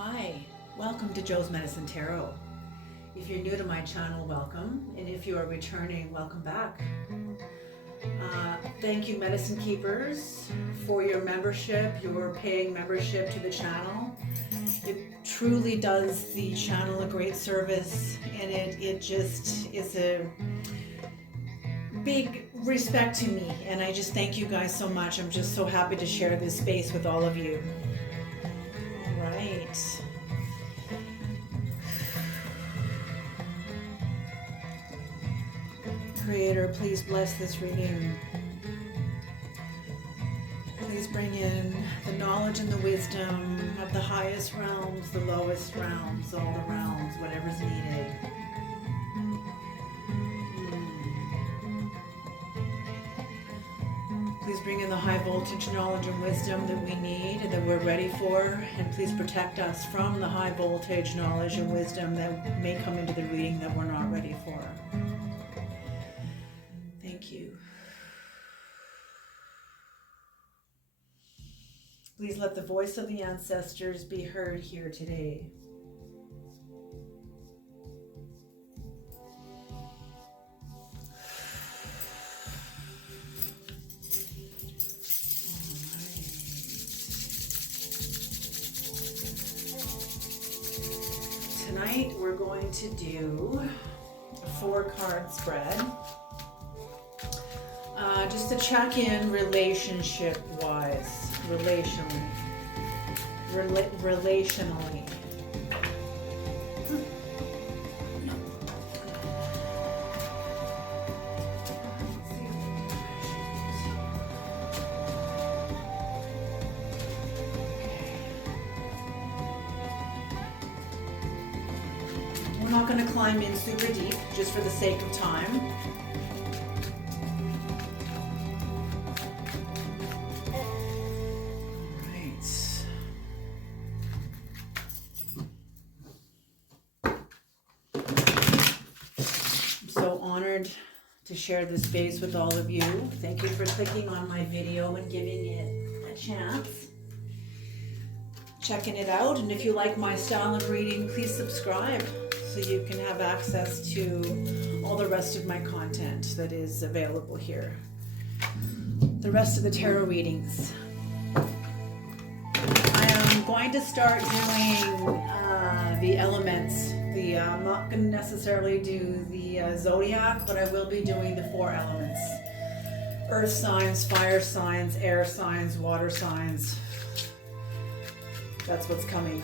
Hi, welcome to Joe's Medicine Tarot. If you're new to my channel, welcome, and if you are returning, welcome back. Thank you, Medicine Keepers, for your membership, your paying membership to the channel. It truly does the channel a great service, and it just is a big respect to me, and I just thank you guys so much. I'm just so happy to share this space with all of you. All right. Creator, please bless this reading. Please bring in the knowledge and the wisdom of the highest realms, the lowest realms, all the realms, whatever's needed. Please bring in the high voltage knowledge and wisdom that we need and that we're ready for. And please protect us from the high voltage knowledge and wisdom that may come into the reading that we're not ready for. Thank you. Please let the voice of the ancestors be heard here today. Tonight we're going to do a 4-card spread. Just to check in relationship-wise, relationally. We're not going to climb in super deep, just for the sake of time. To share this space with all of you. Thank you for clicking on my video and giving it a chance. Checking it out, and if you like my style of reading, please subscribe so you can have access to all the rest of my content that is available here. The rest of the tarot readings. I am going to start doing the elements. I'm not going to necessarily do the zodiac, but I will be doing the 4 elements. Earth signs, fire signs, air signs, water signs. That's what's coming.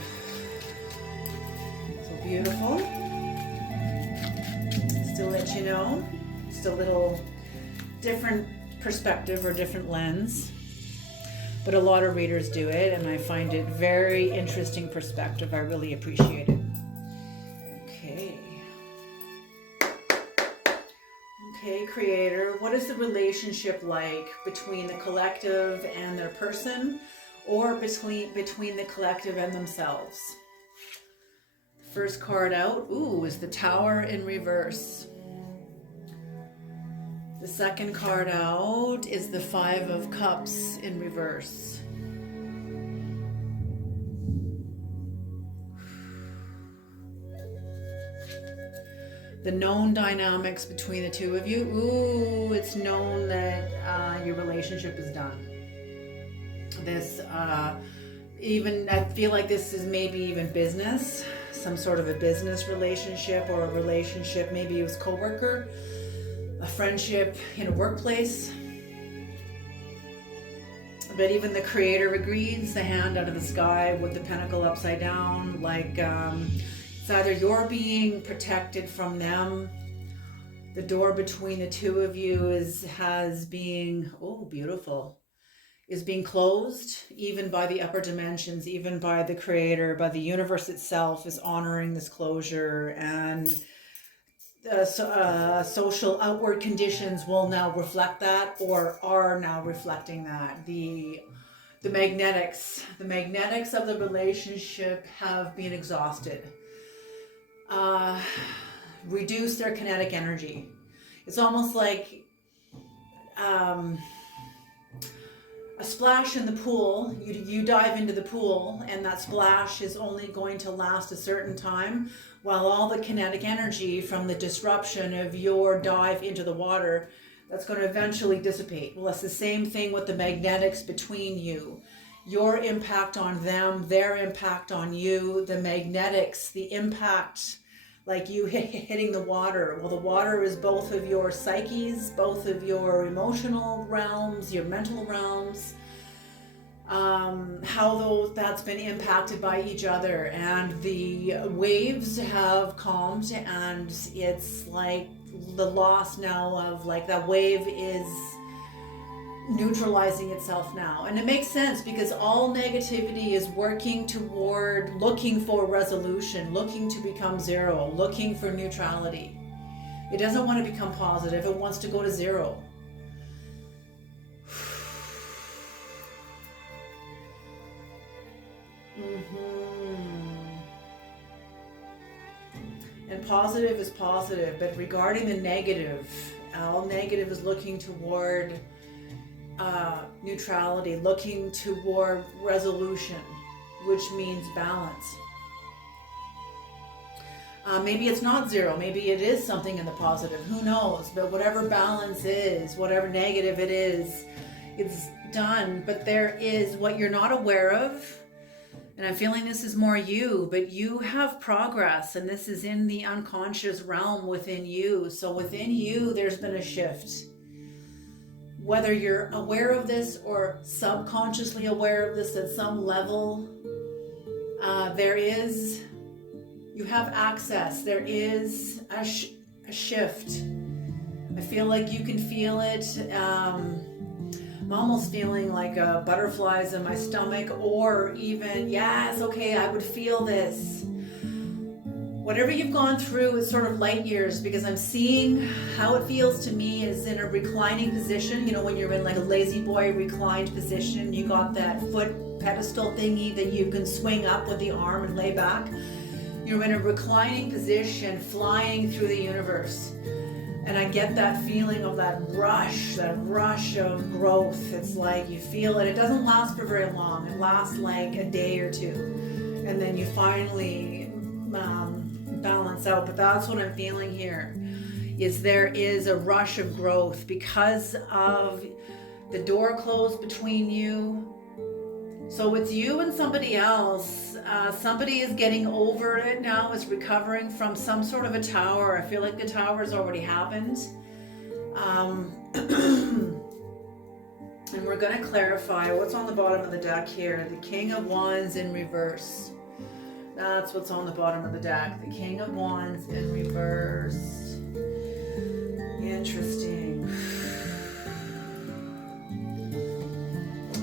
So beautiful. Still let you know. Still a little different perspective or different lens. But a lot of readers do it, and I find it very interesting perspective. I really appreciate it. Okay, Creator, what is the relationship like between the collective and their person, or between the collective and themselves? The first card out, is the Tower in reverse. The second card out is the 5 of Cups in reverse. The known dynamics between the two of you. It's known that your relationship is done. This, even, I feel like this is maybe even business, some sort of a business relationship or a relationship, maybe it was co-worker, a friendship in a workplace. But even the Creator agrees, the hand out of the sky with the pentacle upside down, like, it's either you're being protected from them. The door between the two of you is being closed, even by the upper dimensions, even by the Creator, by the universe itself is honoring this closure, and social outward conditions will now reflect that, or are now reflecting that. The magnetics of the relationship have been exhausted. Reduce their kinetic energy. It's almost like a splash in the pool. You dive into the pool, and that splash is only going to last a certain time, while all the kinetic energy from the disruption of your dive into the water, that's going to eventually dissipate. Well, it's the same thing with the magnetics between you. Your impact on them, their impact on you, the magnetics, the impact, like you hitting the water. Well, the water is both of your psyches, both of your emotional realms, your mental realms, how that's been impacted by each other. And the waves have calmed, and it's like the loss now of like that wave is neutralizing itself now. And it makes sense, because all negativity is working toward looking for resolution, looking to become zero, looking for neutrality. It doesn't want to become positive, it wants to go to zero. And positive is positive, but regarding the negative, all negative is looking toward neutrality, looking toward resolution, which means balance. Maybe it's not zero, maybe it is something in the positive, who knows? But whatever balance is, whatever negative it is, it's done. But there is what you're not aware of, and I'm feeling this is more you, but you have progress, and this is in the unconscious realm within you. So within you, there's been a shift. Whether you're aware of this or subconsciously aware of this at some level, you have access. There is a shift. I feel like you can feel it. I'm almost feeling like butterflies in my stomach, or even, yes, okay, I would feel this. Whatever you've gone through is sort of light years, because I'm seeing how it feels to me is in a reclining position. You know, when you're in like a lazy boy reclined position, you got that foot pedestal thingy that you can swing up with the arm and lay back. You're in a reclining position, flying through the universe. And I get that feeling of that rush of growth. It's like you feel it. It doesn't last for very long. It lasts like a day or two. And then you finally balance out. But that's what I'm feeling here, is there is a rush of growth because of the door closed between you. So it's you and somebody else. Somebody is getting over it now, is recovering from some sort of a tower. I feel like the tower's already happened. And we're going to clarify what's on the bottom of the deck here. The King of Wands in reverse. That's what's on the bottom of the deck. The King of Wands in reverse. Interesting.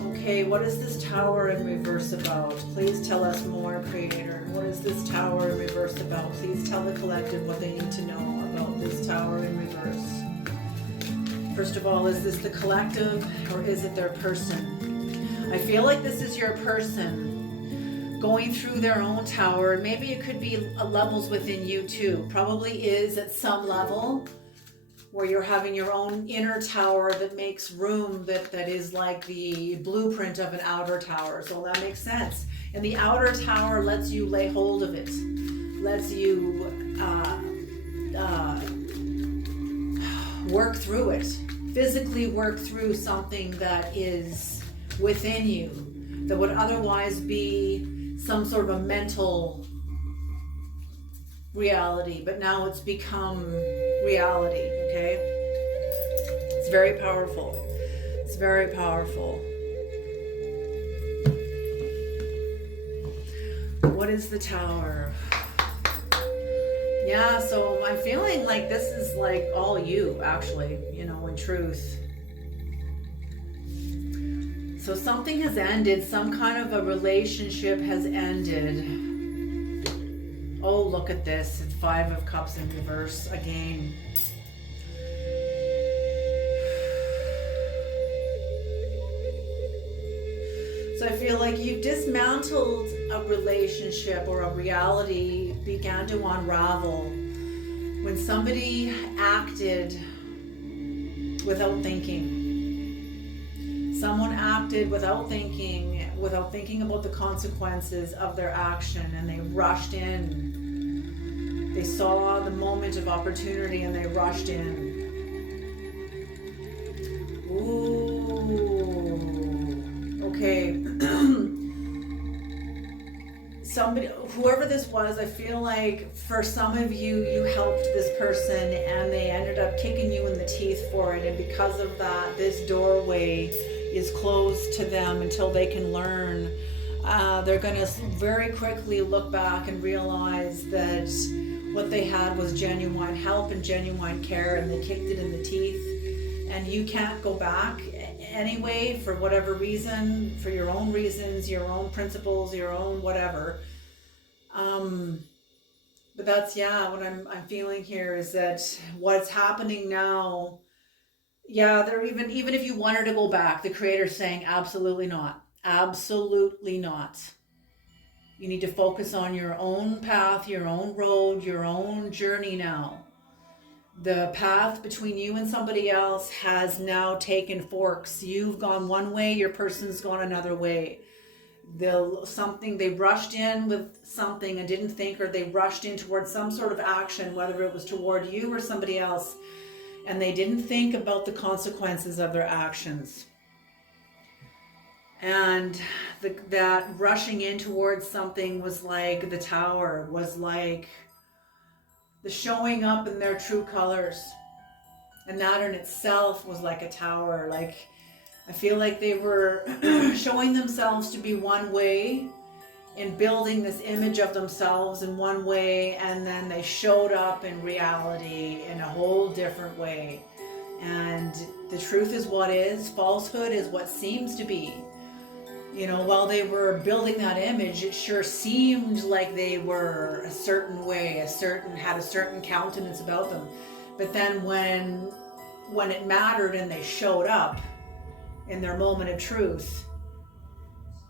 Okay, what is this Tower in reverse about? Please tell us more, Creator. What is this Tower in reverse about? Please tell the collective what they need to know about this Tower in reverse. First of all, is this the collective or is it their person? I feel like this is your person going through their own tower. Maybe it could be levels within you too. Probably is at some level, where you're having your own inner tower that makes room, that is like the blueprint of an outer tower. So that makes sense. And the outer tower lets you lay hold of it, lets you work through it, physically work through something that is within you that would otherwise be some sort of a mental reality, but now it's become reality. Okay, it's very powerful. It's very powerful. What is the Tower? Yeah, so I'm feeling like this is like all you, actually, you know, in truth. So something has ended, some kind of a relationship has ended. Oh, look at this. It's 5 of Cups in reverse again. So I feel like you've dismantled a relationship, or a reality began to unravel when somebody acted without thinking. Someone acted without thinking about the consequences of their action, and they rushed in. They saw the moment of opportunity and they rushed in. Ooh. Okay. Somebody, whoever this was, I feel like for some of you, you helped this person and they ended up kicking you in the teeth for it. And because of that, this doorway is closed to them until they can learn. They're going to very quickly look back and realize that what they had was genuine help and genuine care, and they kicked it in the teeth. And you can't go back anyway, for whatever reason, for your own reasons, your own principles, your own whatever. But that's, what I'm feeling here is that what's happening now, they're even if you wanted to go back, the Creator's saying absolutely not. Absolutely not. You need to focus on your own path, your own road, your own journey now. The path between you and somebody else has now taken forks. You've gone one way, your person's gone another way. They rushed in with something and didn't think, or they rushed in towards some sort of action, whether it was toward you or somebody else, and they didn't think about the consequences of their actions. And that rushing in towards something was like the Tower, was like the showing up in their true colors. And that in itself was like a tower. Like, I feel like they were showing themselves to be one way and building this image of themselves in one way, and then they showed up in reality in a whole different way. And the truth is what is, falsehood is what seems to be. You know, while they were building that image, it sure seemed like they were a certain way, had a certain countenance about them. But then when it mattered and they showed up in their moment of truth,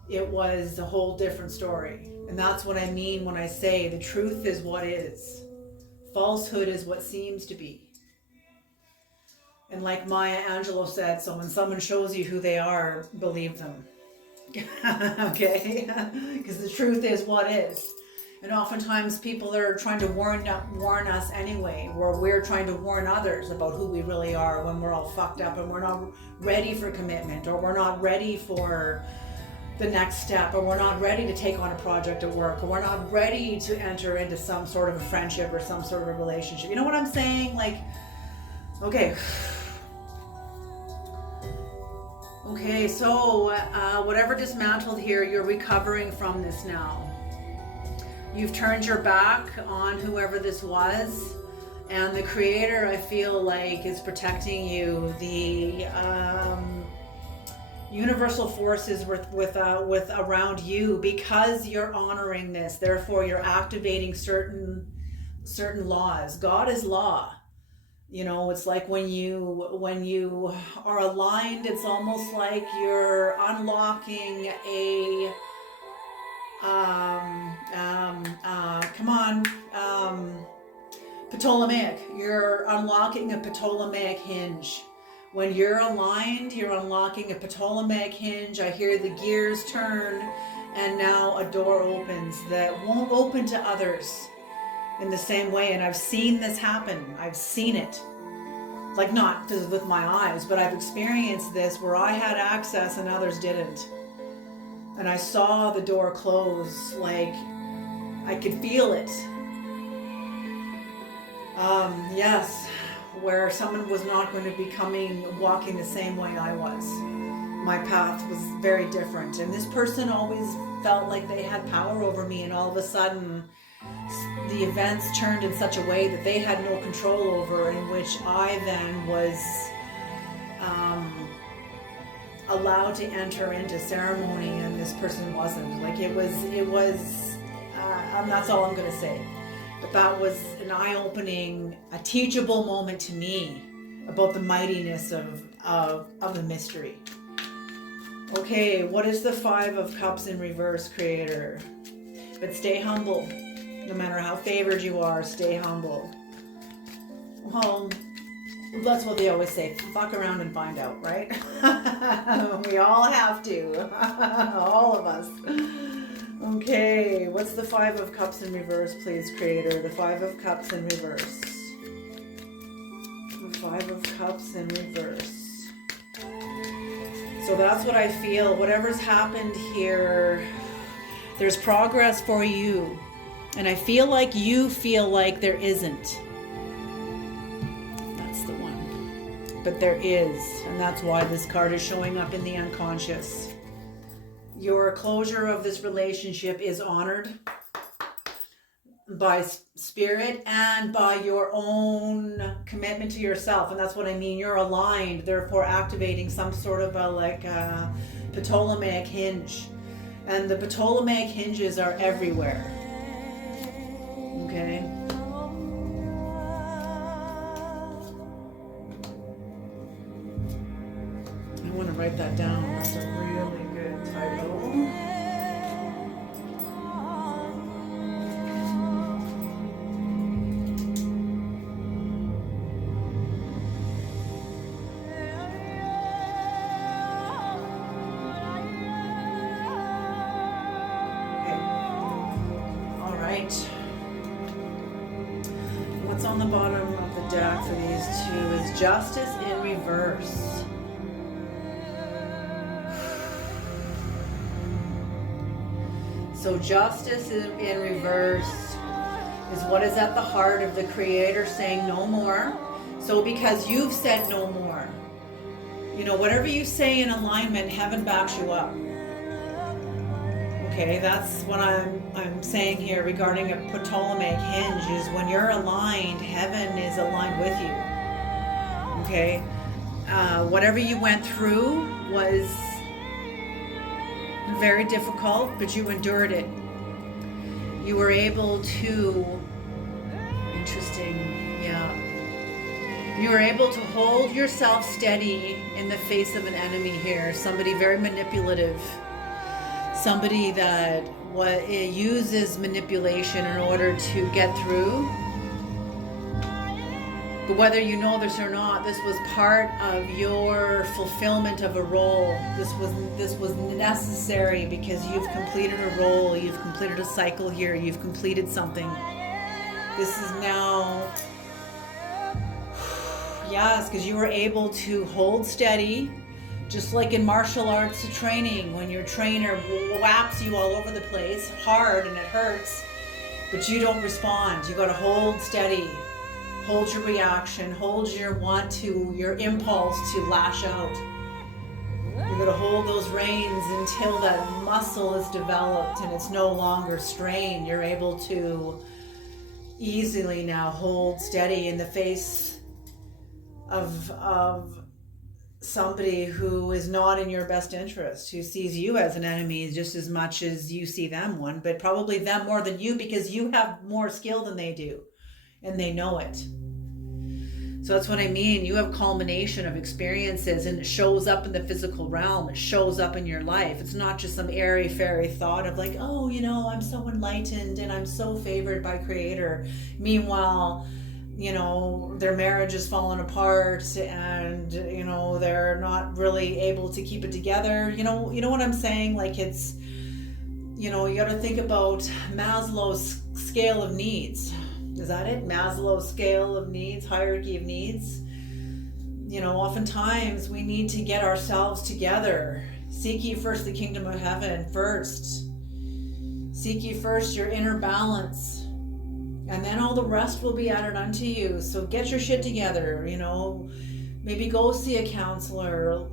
it was a whole different story. And that's what I mean when I say the truth is what is. Falsehood is what seems to be. And like Maya Angelou said, so when someone shows you who they are, believe them. Okay? Because the truth is what is. And oftentimes people are trying to warn us anyway, or we're trying to warn others about who we really are when we're all fucked up and we're not ready for commitment, or we're not ready for the next step, or we're not ready to take on a project at work, or we're not ready to enter into some sort of a friendship or some sort of a relationship. You know what I'm saying? Like, okay. Okay, so whatever dismantled here, you're recovering from this now. You've turned your back on whoever this was, and the Creator, I feel like, is protecting you. The universal forces with around you, because you're honoring this. Therefore, you're activating certain laws. God is law. You know, it's like when you are aligned, it's almost like you're unlocking a Ptolemaic. You're unlocking a Ptolemaic hinge. When you're aligned, you're unlocking a Ptolemaic hinge. I hear the gears turn, and now a door opens that won't open to others in the same way. And I've seen this happen. I've seen it. Like, not with my eyes, but I've experienced this where I had access and others didn't. And I saw the door close, like I could feel it. Yes, where someone was not going to be walking the same way I was. My path was very different. And this person always felt like they had power over me, and all of a sudden the events turned in such a way that they had no control over, in which I then was allowed to enter into ceremony, and this person wasn't. Like, it was that's all I'm going to say. But that was an eye-opening, a teachable moment to me about the mightiness of the mystery. Okay, what is the 5 of Cups in reverse, Creator? But stay humble. No matter how favored you are, stay humble. Well, That's what they always say, fuck around and find out, right? We all have to. All of us. Okay, what's the Five of Cups in reverse, please, Creator? The Five of Cups in reverse. The Five of Cups in reverse. So that's what I feel. Whatever's happened here, there's progress for you. And I feel like you feel like there isn't. That's the one. But there is. And that's why this card is showing up in the unconscious. Your closure of this relationship is honored by spirit and by your own commitment to yourself. And that's what I mean. You're aligned, therefore activating some sort of a Ptolemaic hinge. And the Ptolemaic hinges are everywhere. Okay? I want to write that down. That's a really good title. What's on the bottom of the deck for these two is Justice in reverse. So Justice in reverse is what is at the heart of the Creator saying no more. So because you've said no more, you know, whatever you say in alignment, heaven backs you up. Okay, that's what I'm saying here regarding a Ptolemaic hinge is when you're aligned, heaven is aligned with you. Okay, whatever you went through was very difficult, but you endured it. You were able to, interesting, yeah. You were able to hold yourself steady in the face of an enemy here, somebody very manipulative. Somebody that uses manipulation in order to get through. But whether you know this or not, this was part of your fulfillment of a role. This was necessary because you've completed a role, you've completed a cycle here, you've completed something. This is now, yes, because you were able to hold steady. Just like in martial arts training, when your trainer whacks you all over the place, hard and it hurts, but you don't respond. You got to hold steady, hold your reaction, hold your impulse to lash out. You got to hold those reins until that muscle is developed and it's no longer strained. You're able to easily now hold steady in the face of somebody who is not in your best interest, who sees you as an enemy just as much as you see them one, but probably them more than you because you have more skill than they do and they know it. So that's what I mean. You have culmination of experiences and it shows up in the physical realm. It shows up in your life. It's not just some airy fairy thought of like, oh, you know, I'm so enlightened and I'm so favored by Creator. Meanwhile, you know, their marriage is falling apart and, you know, they're not really able to keep it together. You know what I'm saying? Like it's, you know, you got to think about Maslow's scale of needs. Is that it? Maslow's scale of needs, hierarchy of needs. You know, oftentimes we need to get ourselves together. Seek ye first the kingdom of heaven first. Seek ye first your inner balance. And then all the rest will be added unto you. So get your shit together, you know. Maybe go see a counselor.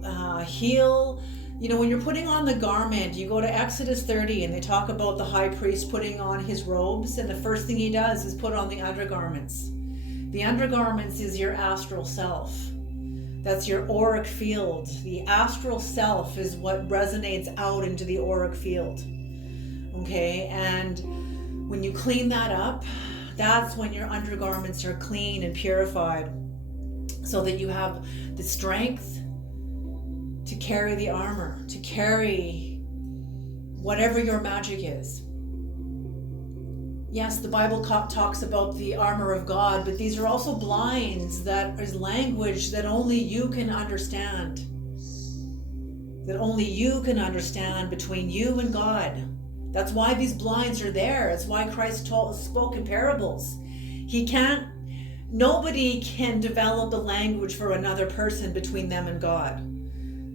Heal. You know, when you're putting on the garment, you go to Exodus 30 and they talk about the high priest putting on his robes. And the first thing he does is put on the undergarments. The undergarments is your astral self. That's your auric field. The astral self is what resonates out into the auric field. Okay, and when you clean that up, that's when your undergarments are clean and purified so that you have the strength to carry the armor, to carry whatever your magic is. Yes, the Bible talks about the armor of God, but these are also blinds that is language that only you can understand. That only you can understand between you and God. That's why these blinds are there. That's why Christ spoke in parables. Nobody can develop a language for another person between them and God.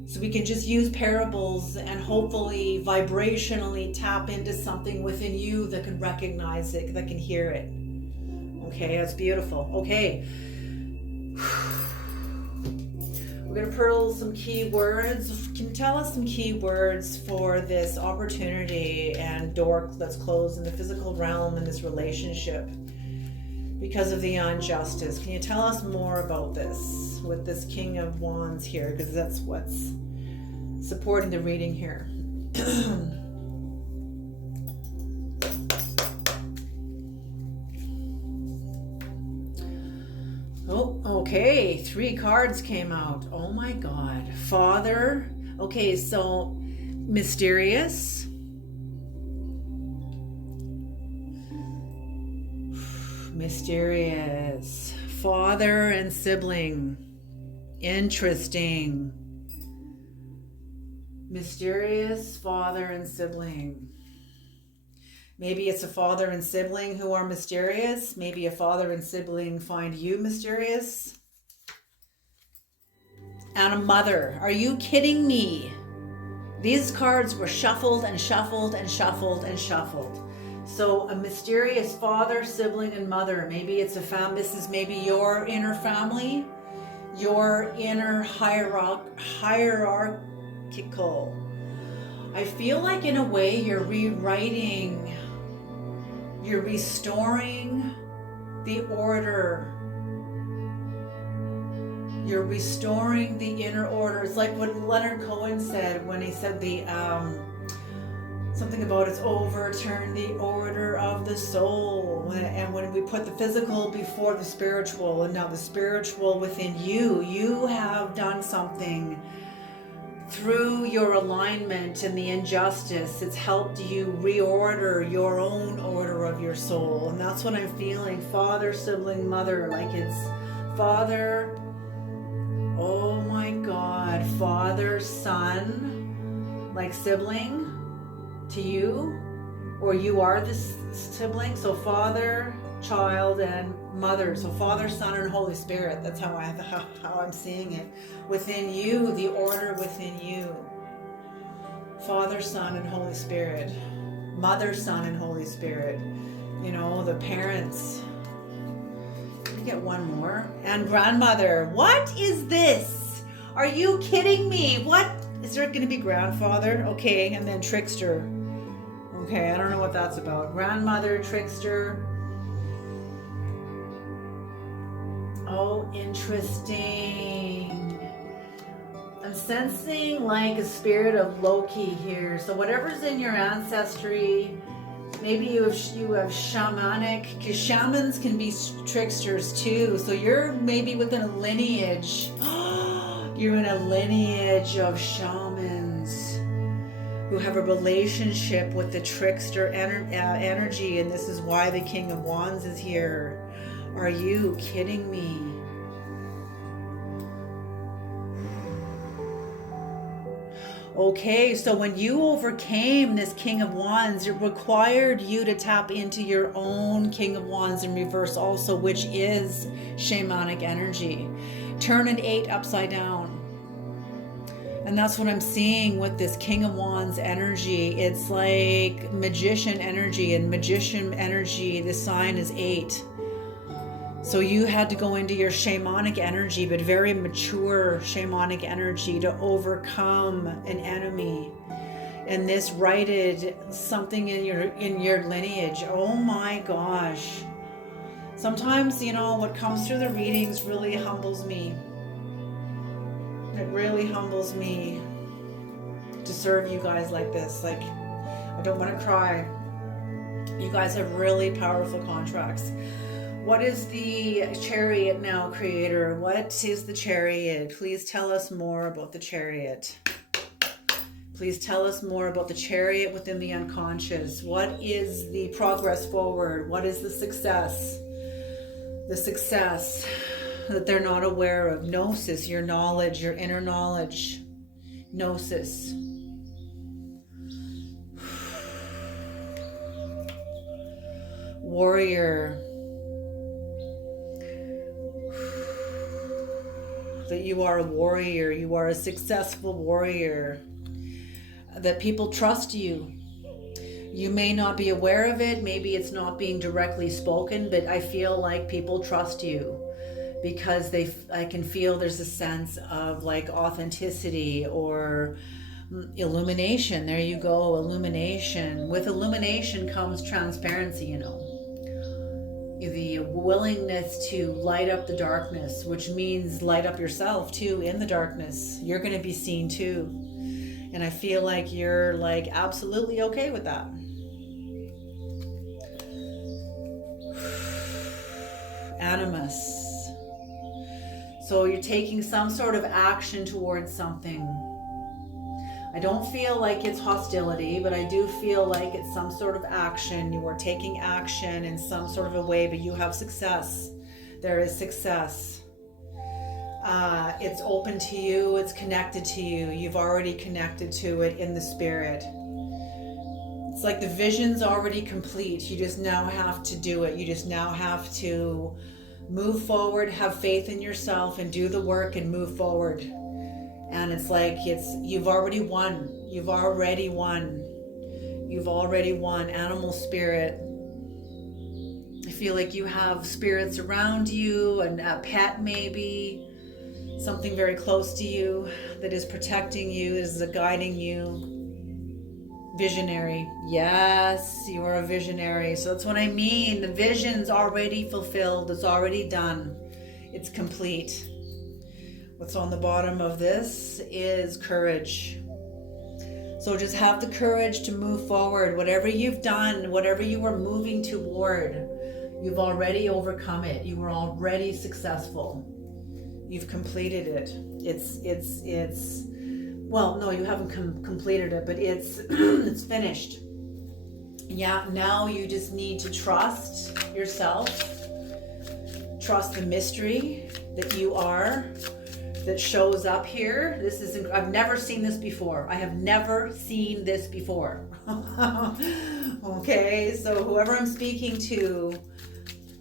So we can just use parables and hopefully vibrationally tap into something within you that can recognize it, that can hear it. Okay, that's beautiful. Okay. We're going to pearl some key words. Can you tell us some key words for this opportunity and door that's closed in the physical realm in this relationship because of the injustice? Can you tell us more about this with this King of Wands here? Because that's what's supporting the reading here. Oh, okay. 3 cards came out. Oh my God. Father. Okay, so mysterious. Mysterious. Father and sibling. Interesting. Mysterious father and sibling. Maybe it's a father and sibling who are mysterious. Maybe a father and sibling find you mysterious. And a mother. Are you kidding me? These cards were shuffled and shuffled and shuffled and shuffled. So a mysterious father, sibling, and mother. Maybe it's a family. This is maybe your inner family, your inner hierarchical. I feel like in a way you're rewriting, you're restoring the order. You're restoring the inner order. It's like what Leonard Cohen said when he said the something about it's overturn the order of the soul. And when we put the physical before the spiritual, and now the spiritual within you, you have done something through your alignment and the injustice. It's helped you reorder your own order of your soul. And that's what I'm feeling. Father, sibling, mother. Like it's father. Oh my God. Father, son. Like sibling to you. Or you are the sibling. So father, child, and mother. So Father, Son, and Holy Spirit. That's how I'm seeing it. Within you, the order within you. Father, Son, and Holy Spirit. Mother, Son, and Holy Spirit. You know, the parents. Let me get one more. And grandmother. What is this? Are you kidding me? What? Is there going to be grandfather? Okay, and then trickster. Okay, I don't know what that's about. Grandmother, trickster. Oh, interesting. I'm sensing like a spirit of Loki here. So whatever's in your ancestry, maybe you have shamanic, because shamans can be tricksters too. So you're maybe within a lineage. You're in a lineage of shamans who have a relationship with the trickster energy, and this is why the King of Wands is here. Are you kidding me? Okay, so when you overcame this King of Wands, it required you to tap into your own King of Wands in reverse also, which is shamanic energy. Turn an 8 upside down. And that's what I'm seeing with this King of Wands energy. It's like magician energy, and magician energy, the sign is 8. So you had to go into your shamanic energy, but very mature shamanic energy to overcome an enemy. And this righted something in your lineage. Oh my gosh. Sometimes, you know, what comes through the readings really humbles me. It really humbles me to serve you guys like this. Like, I don't want to cry. You guys have really powerful contracts. What is the Chariot now, Creator? What is the Chariot? Please tell us more about the Chariot. Please tell us more about the chariot within the unconscious. What is the progress forward? What is the success? The success that they're not aware of. Gnosis, your knowledge, your inner knowledge. Gnosis. Warrior. That you are a warrior. You are a successful warrior. That people trust you. You may not be aware of it. Maybe it's not being directly spoken, but I feel like people trust you because I can feel there's a sense of like authenticity or illumination. There you go, illumination. With illumination comes transparency, you know. The willingness to light up the darkness, which means light up yourself too in the darkness. You're going to be seen too. And I feel like you're like absolutely okay with that. Animus. So you're taking some sort of action towards something. I don't feel like it's hostility, but I do feel like it's some sort of action. You are taking action in some sort of a way, but you have success. There is success. It's open to you. It's connected to you. You've already connected to it in the spirit. It's like the vision's already complete. You just now have to do it. You just now have to move forward, have faith in yourself, and do the work and move forward. And it's like you've already won. You've already won. You've already won. Animal spirit. I feel like you have spirits around you, and a pet maybe, something very close to you that is protecting you, is guiding you. Visionary. Yes, you are a visionary. So that's what I mean. The vision's already fulfilled. It's already done. It's complete. What's on the bottom of this is courage. So just have the courage to move forward. Whatever you've done, whatever you are moving toward, you've already overcome it. You were already successful. You've completed it. It's well, no, you haven't completed it, but it's it's finished. Yeah, now you just need to trust yourself. Trust the mystery that you are, that shows up here. This is, I've never seen this before. I have never seen this before. Okay, so whoever I'm speaking to,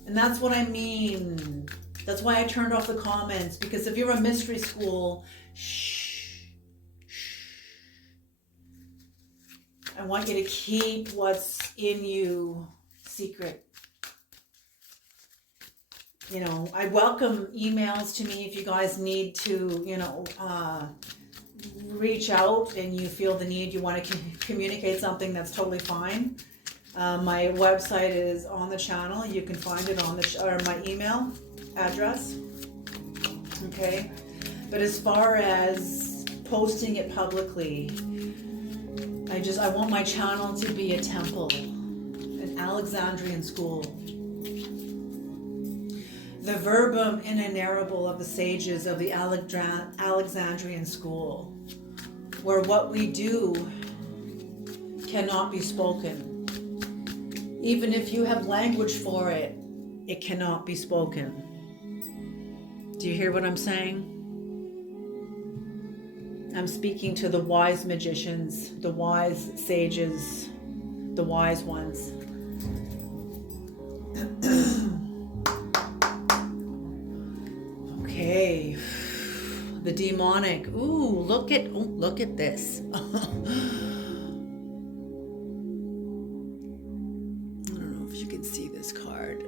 and that's what I mean. That's why I turned off the comments, because if you're a mystery school, shh. I want you to keep what's in you secret. You know, I welcome emails to me if you guys need to, you know, reach out and you feel the need, you want to communicate something, that's totally fine. My website is on the channel. You can find it on or my email address. Okay. But as far as posting it publicly, I want my channel to be a temple, an Alexandrian school. The verbum inenerable of the sages of the Alexandrian school, where what we do cannot be spoken. Even if you have language for it, it cannot be spoken. Do you hear what I'm saying? I'm speaking to the wise magicians, the wise sages, the wise ones. Okay, the demonic. Ooh, look at this. I don't know if you can see this card.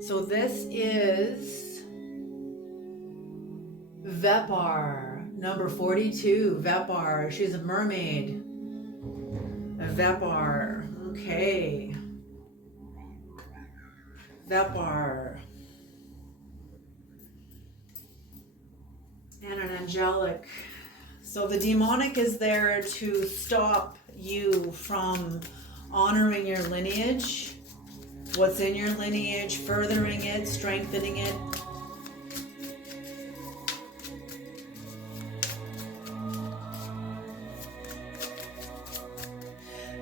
So this is Vepar, number 42. Vepar. She's a mermaid. A Vepar. Okay. Vepar. And an angelic. So the demonic is there to stop you from honoring your lineage, what's in your lineage, furthering it, strengthening it.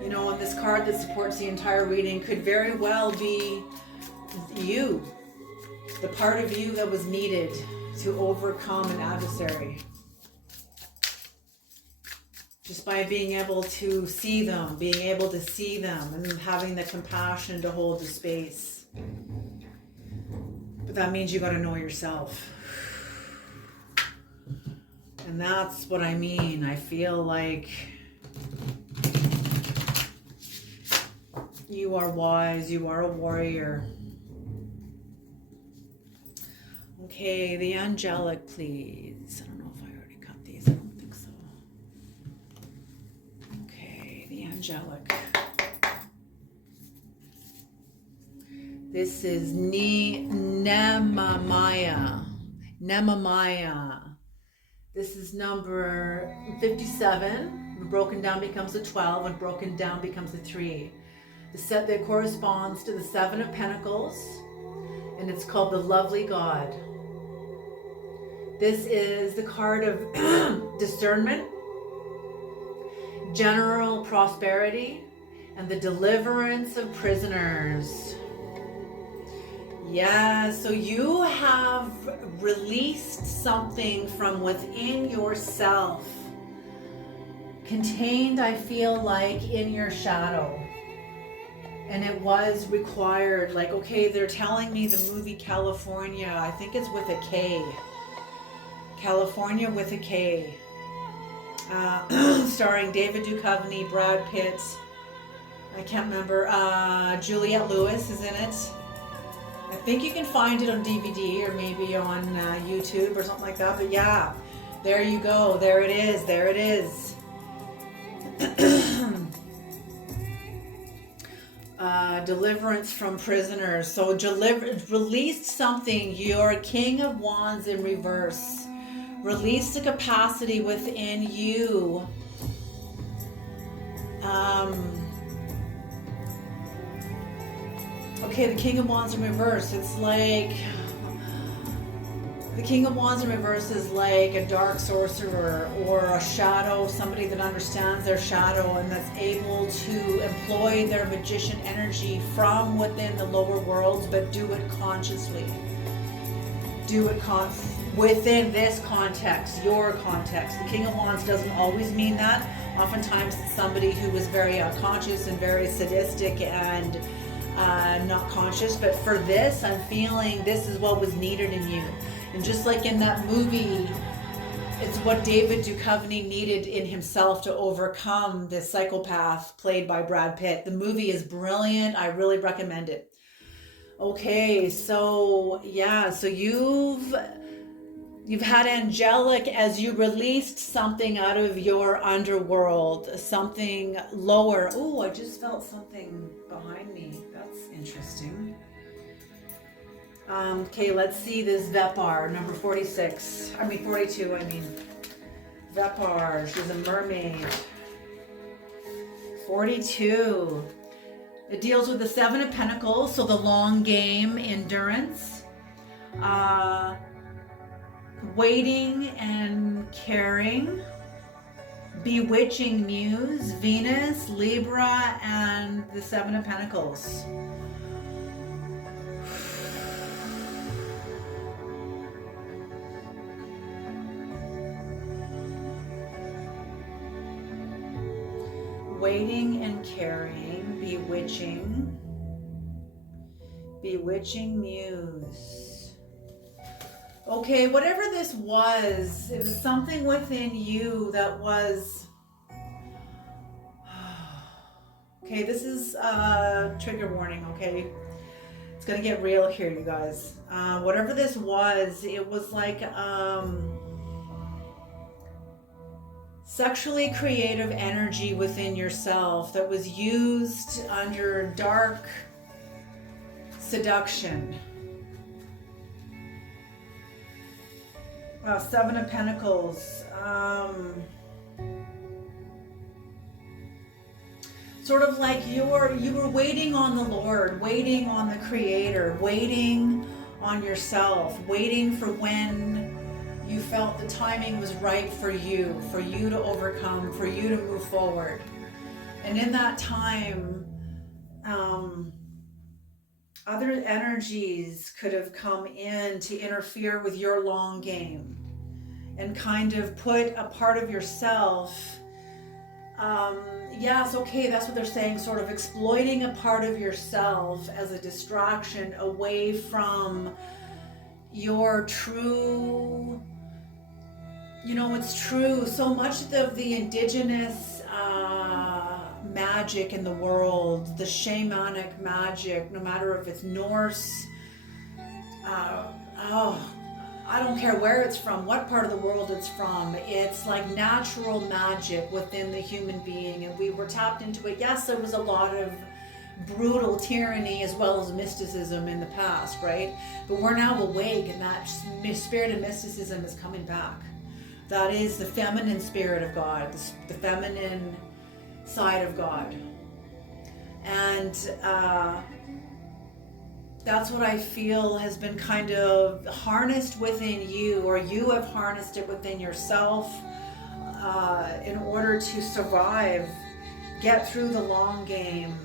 You know, and this card that supports the entire reading could very well be you, the part of you that was needed to overcome an adversary. Just by being able to see them, and having the compassion to hold the space. But that means you got to know yourself. And that's what I mean. I feel like you are wise, you are a warrior. Okay, the angelic, please. I don't know if I already cut these. I don't think so. Okay, the angelic. This is Nemamaya. This is number 57. When broken down becomes a 12. When broken down becomes a 3. The set that corresponds to the 7 of Pentacles. And it's called the Lovely God. This is the card of discernment, general prosperity, and the deliverance of prisoners. Yeah, so you have released something from within yourself, contained, I feel like, in your shadow. And it was required, like, okay, they're telling me the movie California, I think it's with a K. California with a K. Starring David Duchovny, Brad Pitt, I can't remember, Juliette Lewis is in it. I think you can find it on DVD or maybe on YouTube or something like that. But yeah, there you go. There it is. There it is. Deliverance from prisoners. So released something. You're King of Wands in reverse. Release the capacity within you. Okay, the King of Wands in reverse. It's like the King of Wands in reverse is like a dark sorcerer or a shadow, somebody that understands their shadow and that's able to employ their magician energy from within the lower worlds, but do it consciously. Do it within this context, your context. The King of Wands doesn't always mean that. Oftentimes it's somebody who was very unconscious and very sadistic and not conscious, but for this, I'm feeling this is what was needed in you. And just like in that movie, it's what David Duchovny needed in himself to overcome this psychopath played by Brad Pitt. The movie is brilliant. I really recommend it. Okay, so yeah, so you've had angelic as you released something out of your underworld, something lower. Oh, I just felt something behind me. That's interesting. Okay, let's see this Vepar, number 46. 42, Vepar, she's a mermaid. 42. It deals with the 7 of Pentacles, so the long game, endurance. Waiting and caring, bewitching muse, Venus, Libra, and the 7 of Pentacles. Waiting and caring, bewitching muse. Okay, whatever this was, it was something within you that was... Okay, this is trigger warning, okay? It's gonna get real here, you guys. Whatever this was, it was like sexually creative energy within yourself that was used under dark seduction. 7 of Pentacles. Sort of like you were waiting on the Lord, waiting on the Creator, waiting on yourself, waiting for when you felt the timing was right for you to overcome, for you to move forward. And in that time, other energies could have come in to interfere with your long game and kind of put a part of yourself, yes, okay, that's what they're saying, sort of exploiting a part of yourself as a distraction away from your true, it's true. So much of the indigenous magic in the world, the shamanic magic, no matter if it's Norse, I don't care where it's from, what part of the world it's from, it's like natural magic within the human being, and we were tapped into it. Yes, there was a lot of brutal tyranny as well as mysticism in the past, right? But we're now awake, and that spirit of mysticism is coming back. That is the feminine spirit of God, the feminine side of God. And that's what I feel has been kind of harnessed within you, or you have harnessed it within yourself in order to survive, get through the long game.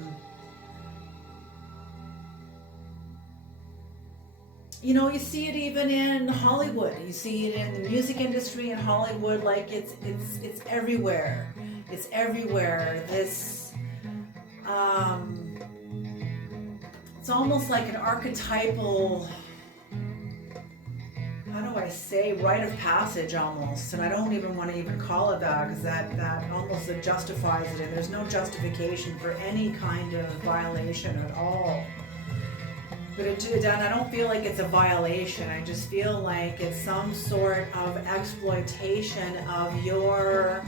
You see it even in Hollywood. You see it in the music industry in Hollywood. Like it's everywhere. It's everywhere. This, it's almost like an archetypal, how do I say, rite of passage almost. And I don't even want to even call it that, because that almost justifies it. And there's no justification for any kind of violation at all. But I don't feel like it's a violation. I just feel like it's some sort of exploitation of your,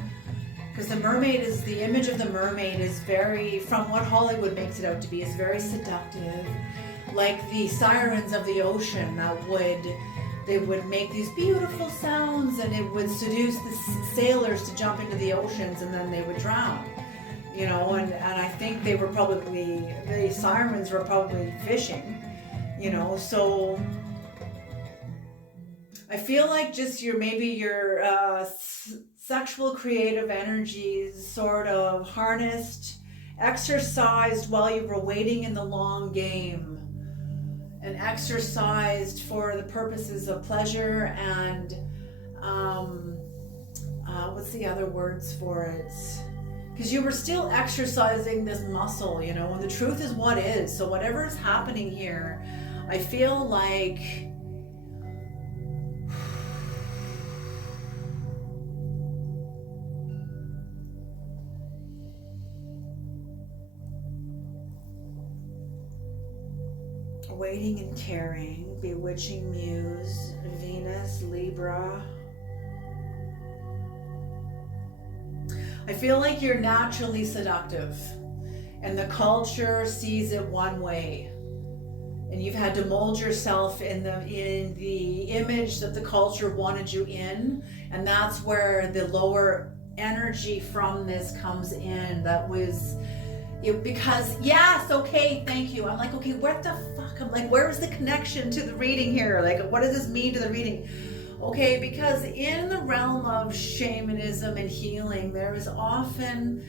because the image of the mermaid is very, from what Hollywood makes it out to be, is very seductive. Like the sirens of the ocean they would make these beautiful sounds, and it would seduce the sailors to jump into the oceans, and then they would drown. And I think the sirens were probably fishing. So I feel like just your sexual creative energies sort of harnessed, exercised while you were waiting in the long game, and exercised for the purposes of pleasure and what's the other words for it? Because you were still exercising this muscle, and the truth is what is. So whatever is happening here, I feel like waiting and caring, bewitching muse, Venus, Libra. I feel like you're naturally seductive, and the culture sees it one way, and you've had to mold yourself in the image that the culture wanted you in, and that's where the lower energy from this comes in. That was because yes, okay, thank you. I'm like, okay, what the fuck? I'm like, where is the connection to the reading here? Like, what does this mean to the reading? Okay, because in the realm of shamanism and healing, there is often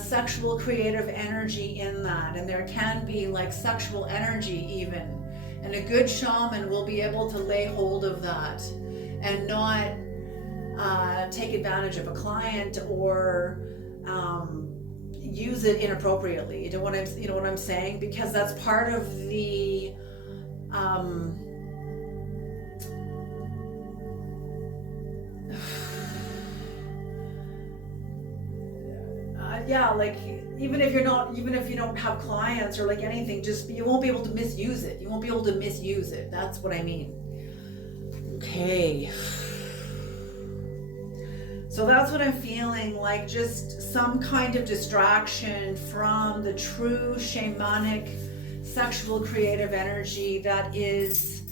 sexual creative energy in that, and there can be like sexual energy even, and a good shaman will be able to lay hold of that and not take advantage of a client or use it inappropriately. You know what I'm saying? Because that's part of the like even if you don't have clients or like anything, just you won't be able to misuse it. You won't be able to misuse it. That's what I mean. Okay. So that's what I'm feeling, like just some kind of distraction from the true shamanic sexual creative energy that is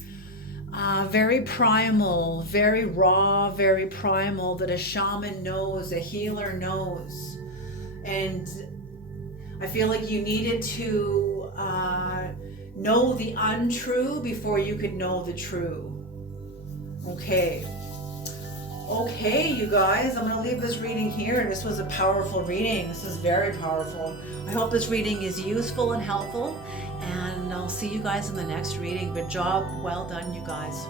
very primal, very raw, very primal, that a shaman knows, a healer knows. And I feel like you needed to know the untrue before you could know the true. Okay. Okay, you guys, I'm going to leave this reading here. This was a powerful reading. This is very powerful. I hope this reading is useful and helpful, and I'll see you guys in the next reading. But job well done, you guys.